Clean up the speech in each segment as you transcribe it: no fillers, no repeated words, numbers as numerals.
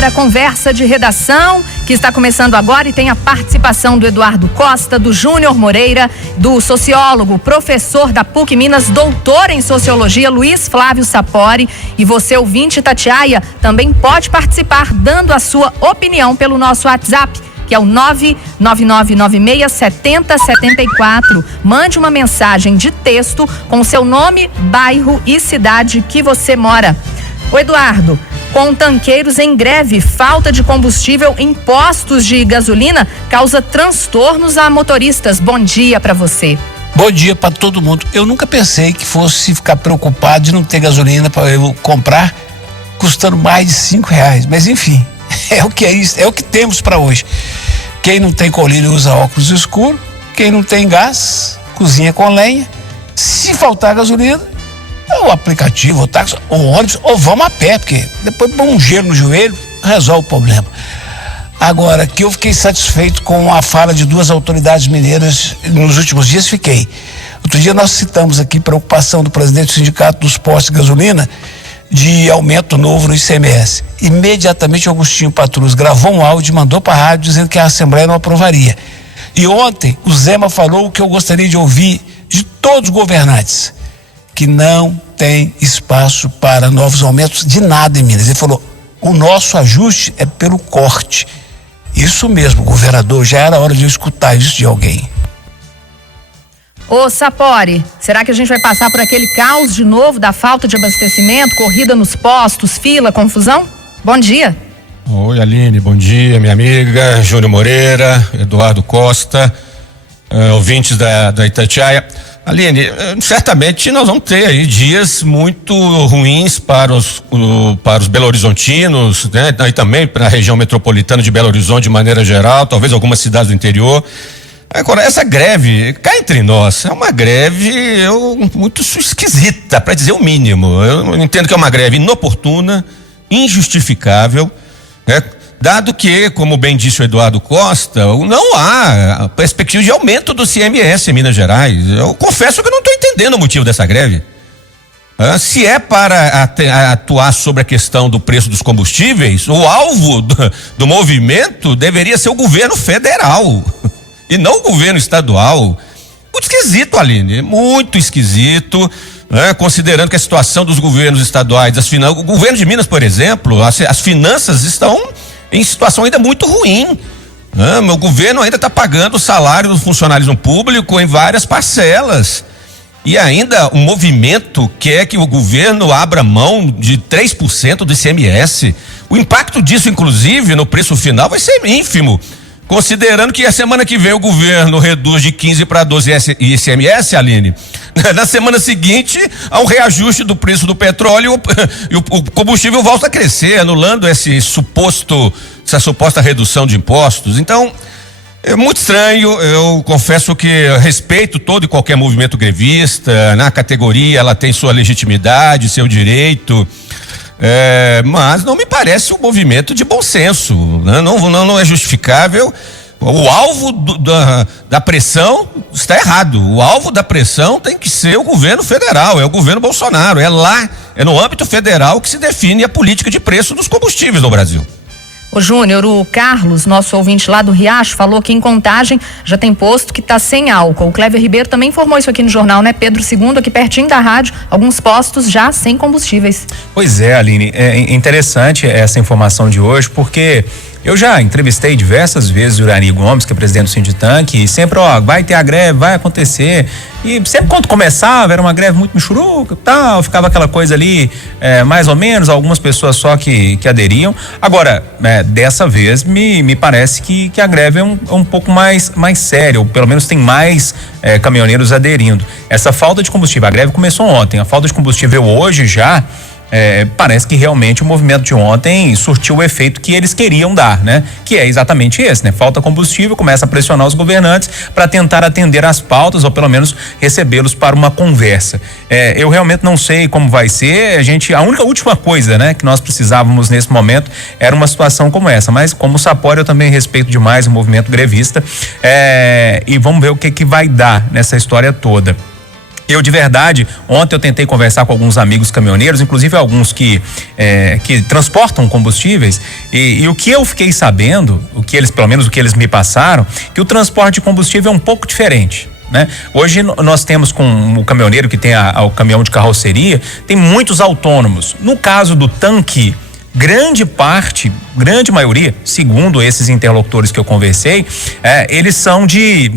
ar a conversa de redação que está começando agora e tem a participação do Eduardo Costa, do Júnior Moreira, do sociólogo, professor da PUC Minas, doutor em sociologia, Luiz Flávio Sapori. E você, ouvinte Itatiaia, também pode participar dando a sua opinião pelo nosso WhatsApp, que é o 999967074. Mande uma mensagem de texto com seu nome, bairro e cidade que você mora. Ô Eduardo, com tanqueiros em greve, falta de combustível em postos de gasolina causa transtornos a motoristas. Bom dia para você. Bom dia para todo mundo. Eu nunca pensei que fosse ficar preocupado de não ter gasolina para eu comprar custando mais de R$5, mas enfim, é o que é isso, é o que temos para hoje. Quem não tem colírio usa óculos escuros, quem não tem gás cozinha com lenha. Se faltar gasolina, o aplicativo, o táxi, o ônibus, ou vamos a pé, porque depois põe um gelo no joelho, resolve o problema. Agora, que eu fiquei satisfeito com a fala de duas autoridades mineiras nos últimos dias, fiquei. Outro dia nós citamos aqui preocupação do presidente do sindicato dos postos de gasolina de aumento novo no ICMS. Imediatamente o Agostinho Patrus gravou um áudio e mandou para a rádio dizendo que a Assembleia não aprovaria. E ontem o Zema falou o que eu gostaria de ouvir de todos os governantes, que não tem espaço para novos aumentos de nada em Minas. Ele falou, o nosso ajuste é pelo corte. Isso mesmo, governador, já era hora de eu escutar isso de alguém. Ô Sapori, será que a gente vai passar por aquele caos de novo da falta de abastecimento, corrida nos postos, fila, confusão? Bom dia. Oi, Aline, bom dia, minha amiga, Júnior Moreira, Eduardo Costa, ouvintes da Itatiaia. Aline, certamente nós vamos ter aí dias muito ruins para os belo-horizontinos, né? E também para a região metropolitana de Belo Horizonte de maneira geral, talvez algumas cidades do interior. Agora, essa greve, cá entre nós, é uma greve muito esquisita, para dizer o mínimo. Eu entendo que é uma greve inoportuna, injustificável, né? Dado que, como bem disse o Eduardo Costa, não há perspectiva de aumento do ICMS em Minas Gerais. Eu confesso que eu não estou entendendo o motivo dessa greve. Se é para atuar sobre a questão do preço dos combustíveis, o alvo do movimento deveria ser o governo federal e não o governo estadual. Muito esquisito, Aline, muito esquisito, né? Considerando que a situação dos governos estaduais, o governo de Minas, por exemplo, as finanças estão em situação ainda muito ruim. O governo ainda está pagando o salário do funcionalismo público em várias parcelas. E ainda o movimento quer que o governo abra mão de 3% do ICMS. O impacto disso, inclusive, no preço final vai ser ínfimo. Considerando que a semana que vem o governo reduz de 15 para 12 ICMS, Aline, na semana seguinte há um reajuste do preço do petróleo e o combustível volta a crescer, anulando essa suposta redução de impostos. Então, é muito estranho. Eu confesso que respeito todo e qualquer movimento grevista. Na categoria ela tem sua legitimidade, seu direito. Mas não me parece um movimento de bom senso, né? Não é justificável. O alvo da pressão está errado. O alvo da pressão tem que ser o governo federal, é o governo Bolsonaro. É no âmbito federal que se define a política de preço dos combustíveis no Brasil. Ô Júnior, o Carlos, nosso ouvinte lá do Riacho, falou que em Contagem já tem posto que está sem álcool. O Cléber Ribeiro também informou isso aqui no jornal, né? Pedro II, aqui pertinho da rádio, alguns postos já sem combustíveis. Pois é, Aline, é interessante essa informação de hoje, porque eu já entrevistei diversas vezes o Urani Gomes, que é presidente do Sinditank, e sempre, vai ter a greve, vai acontecer. E sempre quando começava, era uma greve muito michuruca, tal, ficava aquela coisa ali, mais ou menos, algumas pessoas só que aderiam. Agora, dessa vez, me parece que a greve é um pouco mais séria, ou pelo menos tem mais caminhoneiros aderindo. Essa falta de combustível, a greve começou ontem, a falta de combustível hoje já, parece que realmente o movimento de ontem surtiu o efeito que eles queriam dar, né? Que é exatamente esse, né? Falta combustível, começa a pressionar os governantes para tentar atender às pautas ou pelo menos recebê-los para uma conversa. Eu realmente não sei como vai ser. A última coisa, né, que nós precisávamos nesse momento era uma situação como essa, mas como Sapori eu também respeito demais o movimento grevista, e vamos ver o que vai dar nessa história toda. Eu, de verdade, ontem eu tentei conversar com alguns amigos caminhoneiros, inclusive alguns que transportam combustíveis, e o que eu fiquei sabendo, pelo menos o que eles me passaram, que o transporte de combustível é um pouco diferente, né? Hoje nós temos com o caminhoneiro que tem o caminhão de carroceria, tem muitos autônomos. No caso do tanque, grande maioria, segundo esses interlocutores que eu conversei, eles são de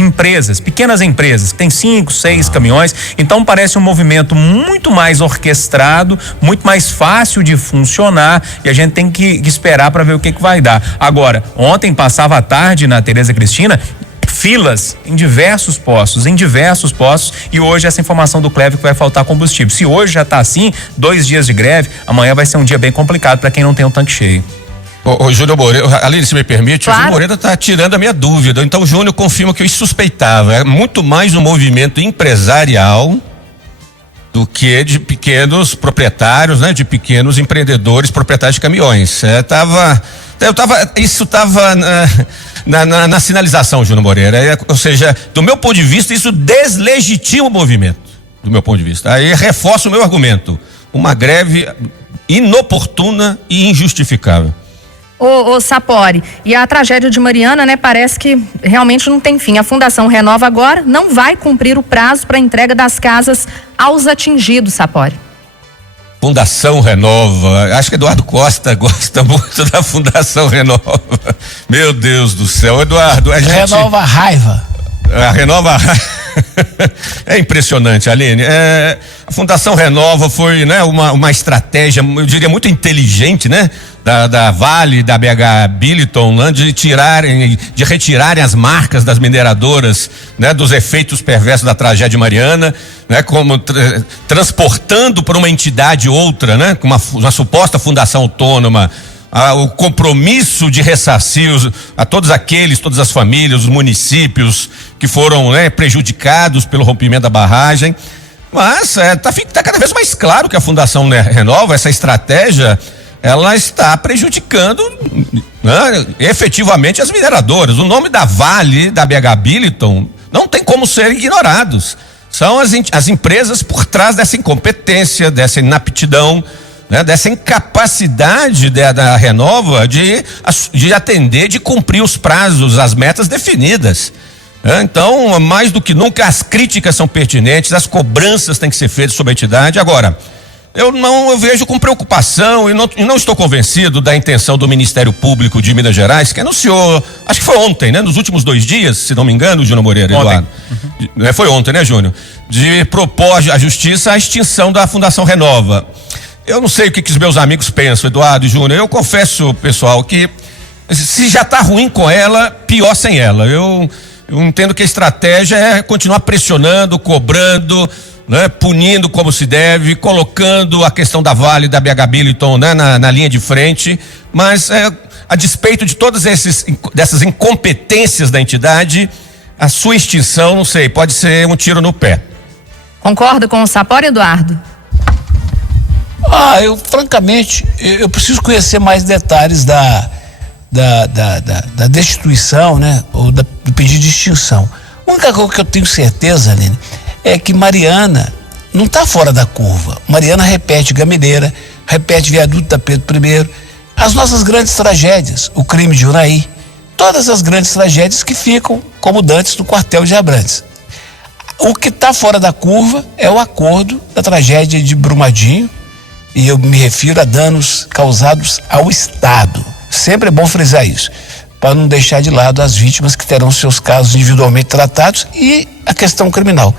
empresas, pequenas empresas, que tem 5, 6 caminhões, então parece um movimento muito mais orquestrado, muito mais fácil de funcionar, e a gente tem que esperar para ver o que vai dar. Agora, ontem passava a tarde na Tereza Cristina, filas em diversos postos, e hoje essa informação do Clévio que vai faltar combustível. Se hoje já está assim, 2 dias de greve, amanhã vai ser um dia bem complicado para quem não tem um tanque cheio. Ô Júnior Moreira, Aline, se me permite, claro. O Júnior Moreira está tirando a minha dúvida, então o Júnior confirma que eu suspeitava, é muito mais um movimento empresarial do que de pequenos proprietários, né, de pequenos empreendedores, proprietários de caminhões. Isso estava na sinalização, Júnior Moreira. Ou seja, do meu ponto de vista, isso deslegitima o movimento, do meu ponto de vista. Aí reforça o meu argumento. Uma greve inoportuna e injustificável. Ô Sapori, e a tragédia de Mariana, né, parece que realmente não tem fim. A Fundação Renova agora não vai cumprir o prazo para entrega das casas aos atingidos, Sapori. Fundação Renova, acho que Eduardo Costa gosta muito da Fundação Renova. Meu Deus do céu, Eduardo, a gente... Renova a raiva. A Renova é impressionante, Aline. A Fundação Renova foi, né, uma estratégia, eu diria, muito inteligente, né? Da Vale, da BH Billiton, né, de retirarem as marcas das mineradoras, né, dos efeitos perversos da tragédia mariana, né, como transportando para uma entidade outra, né, com uma suposta fundação autônoma, o compromisso de ressarcir todas as famílias, os municípios que foram, né, prejudicados pelo rompimento da barragem. Mas tá cada vez mais claro que a Fundação Renova, essa estratégia, ela está prejudicando, né, efetivamente as mineradoras. O nome da Vale, da BH Billiton, não tem como ser ignorados. São as empresas por trás dessa incompetência, dessa inaptidão, né, dessa incapacidade da Renova de atender, de cumprir os prazos, as metas definidas. Então, mais do que nunca, as críticas são pertinentes, as cobranças têm que ser feitas sobre a entidade. Agora, eu vejo com preocupação e não estou convencido da intenção do Ministério Público de Minas Gerais, que anunciou, acho que foi ontem, né? Nos últimos 2 dias, se não me engano, Júnior Moreira, Eduardo. Foi ontem, né, Júnior? De propor à Justiça a extinção da Fundação Renova. Eu não sei o que os meus amigos pensam, Eduardo e Júnior. Eu confesso, pessoal, que se já está ruim com ela, pior sem ela. Eu entendo que a estratégia é continuar pressionando, cobrando, né, punindo como se deve, colocando a questão da Vale, da BH Billiton, né, na linha de frente, mas a despeito de todas dessas incompetências da entidade, a sua extinção, não sei, pode ser um tiro no pé. Concorda com o Sapori, Eduardo? Eu francamente, eu preciso conhecer mais detalhes da destituição, né, ou do pedido de extinção. A única coisa que eu tenho certeza, Aline, é que Mariana não está fora da curva. Mariana repete Gamineira, repete Viaduto da Pedro I, as nossas grandes tragédias, o crime de Unai, todas as grandes tragédias que ficam como dantes do quartel de Abrantes. O que está fora da curva é o acordo da tragédia de Brumadinho, e eu me refiro a danos causados ao Estado. Sempre é bom frisar isso, para não deixar de lado as vítimas que terão seus casos individualmente tratados e a questão criminal.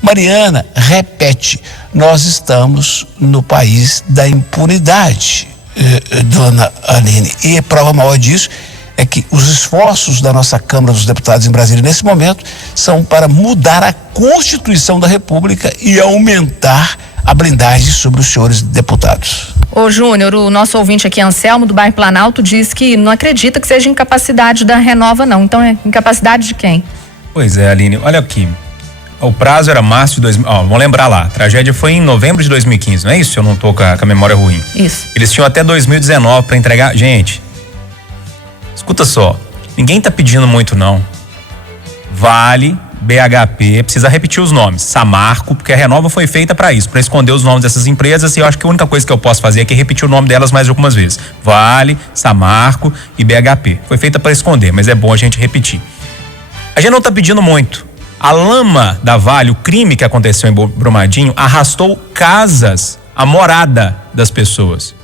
Mariana repete, nós estamos no país da impunidade, dona Aline, e a prova maior disso é que os esforços da nossa Câmara dos Deputados em Brasília nesse momento são para mudar a Constituição da República e aumentar a blindagem sobre os senhores deputados. Ô Júnior, o nosso ouvinte aqui, Anselmo, do bairro Planalto, diz que não acredita que seja incapacidade da Renova, não. Então é incapacidade de quem? Pois é, Aline, olha aqui. O prazo era março de 2000. Vamos lembrar lá. A tragédia foi em novembro de 2015, não é isso? Se eu não tô com a memória ruim. Isso. Eles tinham até 2019 para entregar. Gente, escuta só. Ninguém tá pedindo muito, não. Vale, BHP, precisa repetir os nomes, Samarco, porque a Renova foi feita para isso, para esconder os nomes dessas empresas, e eu acho que a única coisa que eu posso fazer é repetir o nome delas mais algumas vezes. Vale, Samarco e BHP. Foi feita para esconder, mas é bom a gente repetir. A gente não está pedindo muito. A lama da Vale, o crime que aconteceu em Brumadinho, arrastou casas, a morada das pessoas.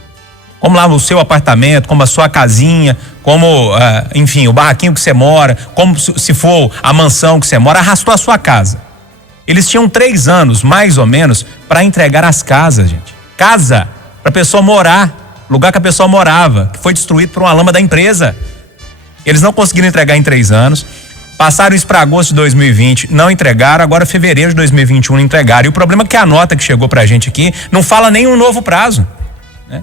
Como lá o seu apartamento, como a sua casinha, como, enfim, o barraquinho que você mora, como se for a mansão que você mora, arrastou a sua casa. Eles tinham 3 anos, mais ou menos, para entregar as casas, gente. Casa, para a pessoa morar, lugar que a pessoa morava, que foi destruído por uma lama da empresa. Eles não conseguiram entregar em 3 anos. Passaram isso para agosto de 2020, não entregaram, agora fevereiro de 2021 não entregaram. E o problema é que a nota que chegou pra gente aqui não fala nem um novo prazo, né?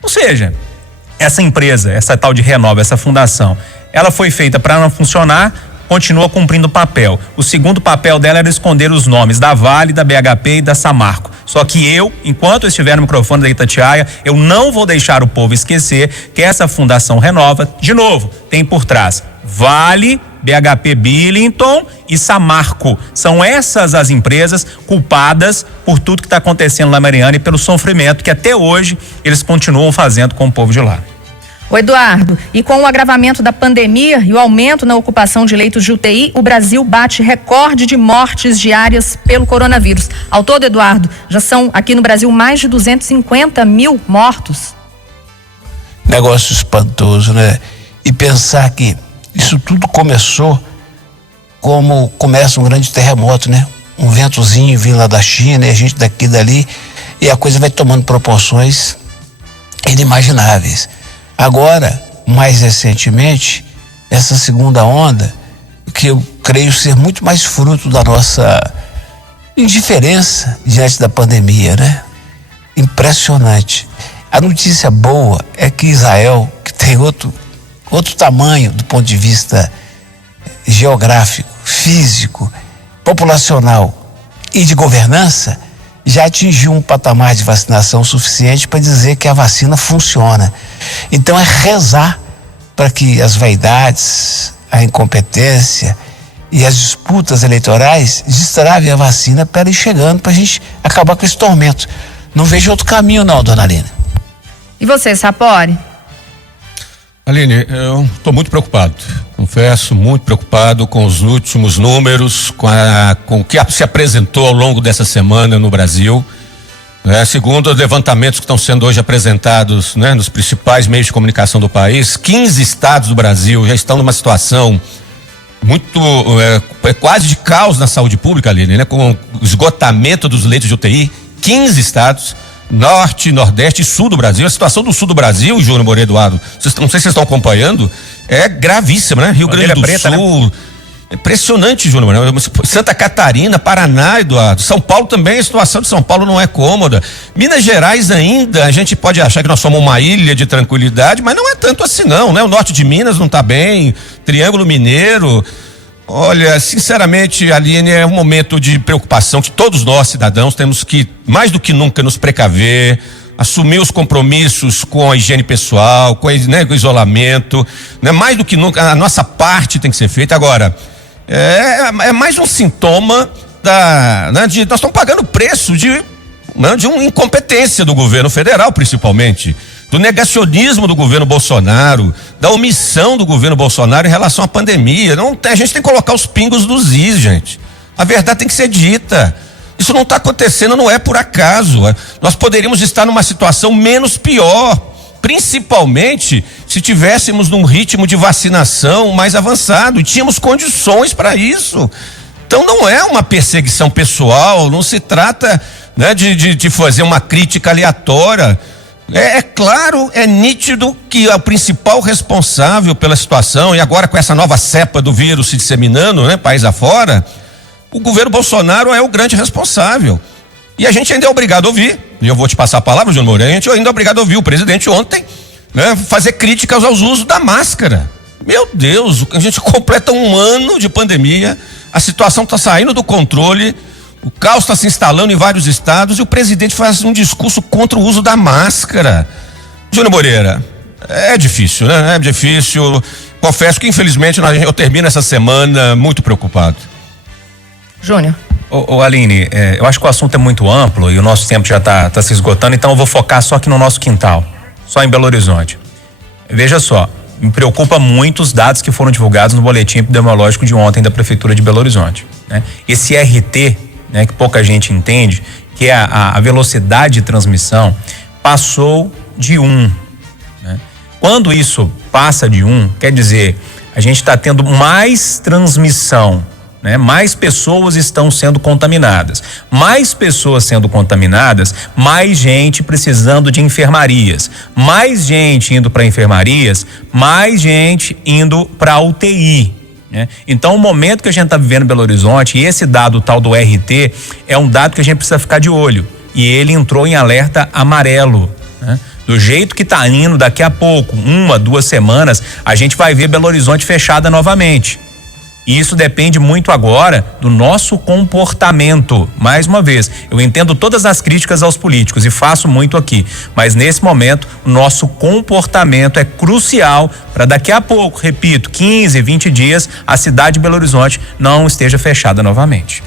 Ou seja, essa empresa, essa tal de Renova, essa fundação, ela foi feita para não funcionar, continua cumprindo o papel. O segundo papel dela era esconder os nomes da Vale, da BHP e da Samarco. Só que eu, enquanto eu estiver no microfone da Itatiaia, eu não vou deixar o povo esquecer que essa fundação Renova, de novo, tem por trás Vale, BHP Billington e Samarco. São essas as empresas culpadas por tudo que está acontecendo lá em Mariana e pelo sofrimento que até hoje eles continuam fazendo com o povo de lá. Ô Eduardo, e com o agravamento da pandemia e o aumento na ocupação de leitos de UTI, o Brasil bate recorde de mortes diárias pelo coronavírus. Ao todo, Eduardo, já são aqui no Brasil mais de 250 mil mortos. Negócio espantoso, né? E pensar que isso tudo começou como começa um grande terremoto, né? Um ventozinho vindo lá da China e a gente daqui e dali, e a coisa vai tomando proporções inimagináveis. Agora, mais recentemente, essa segunda onda, que eu creio ser muito mais fruto da nossa indiferença diante da pandemia, né? Impressionante. A notícia boa é que Israel, que tem outro tamanho do ponto de vista geográfico, físico, populacional e de governança, já atingiu um patamar de vacinação suficiente para dizer que a vacina funciona. Então é rezar para que as vaidades, a incompetência e as disputas eleitorais destravem a vacina para ir chegando, para a gente acabar com esse tormento. Não vejo outro caminho não, dona Aline. E você, Sapori? Aline, eu estou muito preocupado, confesso, muito preocupado com os últimos números, com o que se apresentou ao longo dessa semana no Brasil. Segundo os levantamentos que estão sendo hoje apresentados, né, nos principais meios de comunicação do país, 15 estados do Brasil já estão numa situação muito, quase de caos na saúde pública, Aline, né, com o esgotamento dos leitos de UTI, 15 estados. Norte, Nordeste e Sul do Brasil. A situação do Sul do Brasil, Júnior Moreira, Eduardo, não sei se vocês estão acompanhando, é gravíssima, né? Rio Grande do Sul, né? Impressionante, Júnior Moreira. Santa Catarina, Paraná, Eduardo. São Paulo também, a situação de São Paulo não é cômoda. Minas Gerais ainda, a gente pode achar que nós somos uma ilha de tranquilidade, mas não é tanto assim não, né? O norte de Minas não está bem, Triângulo Mineiro. Olha, sinceramente, Aline, é um momento de preocupação que todos nós, cidadãos, temos que, mais do que nunca, nos precaver, assumir os compromissos com a higiene pessoal, com o isolamento, né? Mais do que nunca, a nossa parte tem que ser feita. Agora, é mais um sintoma nós estamos pagando o preço de uma incompetência do governo federal, principalmente, do negacionismo do governo Bolsonaro, da omissão do governo Bolsonaro em relação à pandemia. A gente tem que colocar os pingos nos is, gente. A verdade tem que ser dita. Isso não está acontecendo, não é por acaso. Nós poderíamos estar numa situação menos pior, principalmente se tivéssemos num ritmo de vacinação mais avançado e tínhamos condições para isso. Então não é uma perseguição pessoal, não se trata, né, de fazer uma crítica aleatória. É claro, é nítido que o principal responsável pela situação, e agora com essa nova cepa do vírus se disseminando, né, país afora, o governo Bolsonaro é o grande responsável. E a gente ainda é obrigado a ouvir, e eu vou te passar a palavra, Júnior Moreira, a gente ainda é obrigado a ouvir o presidente ontem, né, fazer críticas aos usos da máscara. Meu Deus, a gente completa um ano de pandemia, a situação está saindo do controle, o caos está se instalando em vários estados e o presidente faz um discurso contra o uso da máscara. Júnior Moreira, é difícil, né? É difícil. Confesso que infelizmente eu termino essa semana muito preocupado. Júnior. Ô Aline, eu acho que o assunto é muito amplo e o nosso tempo já tá se esgotando, então eu vou focar só aqui no nosso quintal, só em Belo Horizonte. Veja só, me preocupa muito os dados que foram divulgados no boletim epidemiológico de ontem da Prefeitura de Belo Horizonte, né? Esse RT, né, que pouca gente entende, que é a velocidade de transmissão, passou de 1, né? Quando isso passa de 1, quer dizer, a gente está tendo mais transmissão, né? Mais pessoas estão sendo contaminadas. Mais pessoas sendo contaminadas, mais gente precisando de enfermarias. Mais gente indo para enfermarias, mais gente indo para UTI. Né? Então, o momento que a gente está vivendo em Belo Horizonte, e esse dado tal do RT, é um dado que a gente precisa ficar de olho. E ele entrou em alerta amarelo, né? Do jeito que está indo, daqui a pouco, 1, 2 semanas, a gente vai ver Belo Horizonte fechada novamente. E isso depende muito agora do nosso comportamento. Mais uma vez, eu entendo todas as críticas aos políticos e faço muito aqui, mas nesse momento o nosso comportamento é crucial para daqui a pouco, repito, 15, 20 dias, a cidade de Belo Horizonte não esteja fechada novamente.